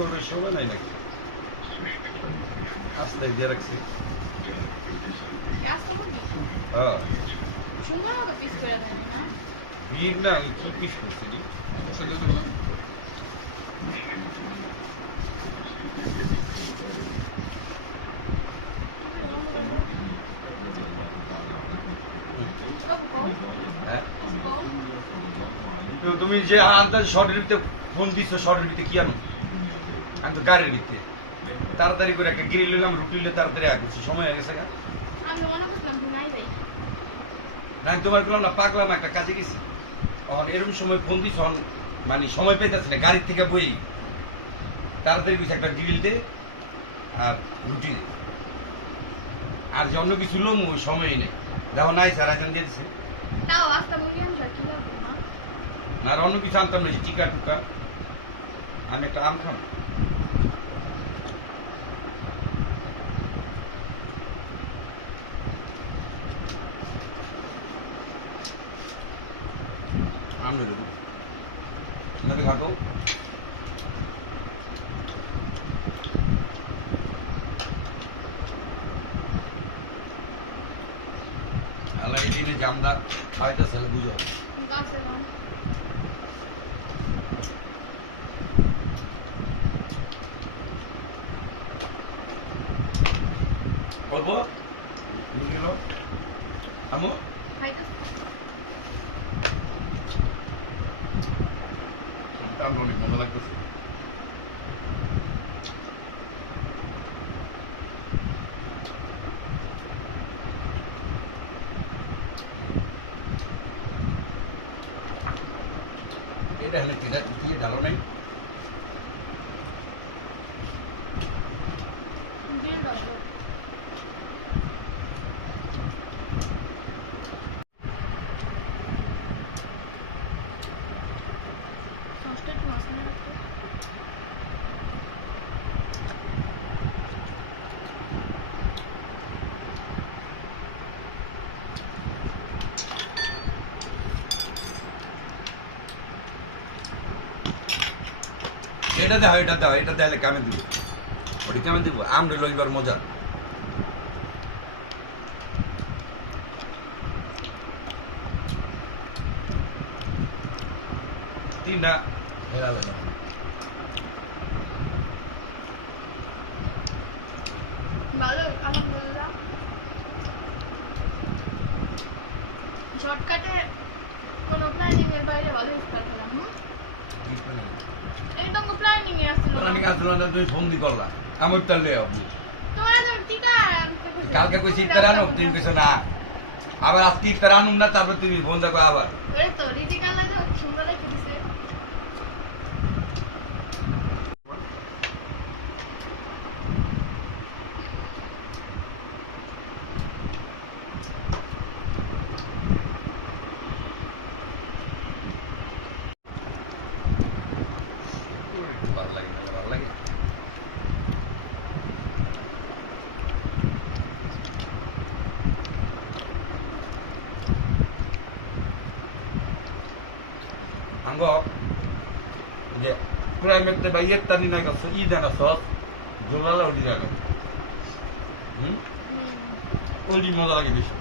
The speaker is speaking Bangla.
করে সময় নাই নাকি আস্তে দিয়ে রাখছি হ্যাঁ ভিড় না ওই কি পিস করছি তুমি যে আনতে শর্টের ভিতরে ফোন দিচ্ছ শর্টের ভিতরে কি আনো আমি তো গাড়ির ভিতরে তাড়াতাড়ি করে একটা গ্রিল নিলাম রুটি নিলে তাড়াতাড়ি আগে সময় হয়ে গেছে না আমি তোমার করলাম না পাগলাম একটা কাজে গেছি এরকম সময় ফোন দিস মানে সময় পেতেছি না গাড়ির থেকে বই তাড়াতাড়ি গেছে একটা গ্রিল দে আর রুটি দে আর যে অন্য কিছু লোম ওই সময়ই নেই দেখো নাই স্যার আজান দিয়ে দিছে না আর অন্য কিছু আনতাম না টিকা টুকা আমি একটা আম খাম আম নেই দেবো খাটো আল্লাহ এই দিনে জামদা খাওয়াইতেছে বুঝো করবো আমো অনেক মজা লাগতেছে এটা হলে কি ডালো নাই এটা দাও এটা দাও এটা দিলে কামে দিব ওটি কামে দিব আমরা লইবার মজা তিনটা হেরা দেয় ভালো আলহামদুলিল্লাহ শর্টকাটে কোনো প্ল্যানিং এর বাইরে ভালো ইফতার খেলাম একদম প্ল্যানিং এ আসছিল প্ল্যানিং আসলো না তুমি ফোন দি করলা আমার তার লয়ে আপনি তোমার যেমন টিকা কালকে কইছি ইফতার আনো তুমি কইছো না আবার আজকে ইফতার আনুম না তারপর তুমি ফোন দেখো আবার ওরে তো রিদি কালা যা সুন্দর রেখে দিছে ভালো লাগে না ভালো লাগে আঙ্গ যে ক্লাইমেটে বা ইয়ের টানি না গেছে ই দেনা সস জোলালা উঠি যাবে ওইটি মজা লাগে বেশি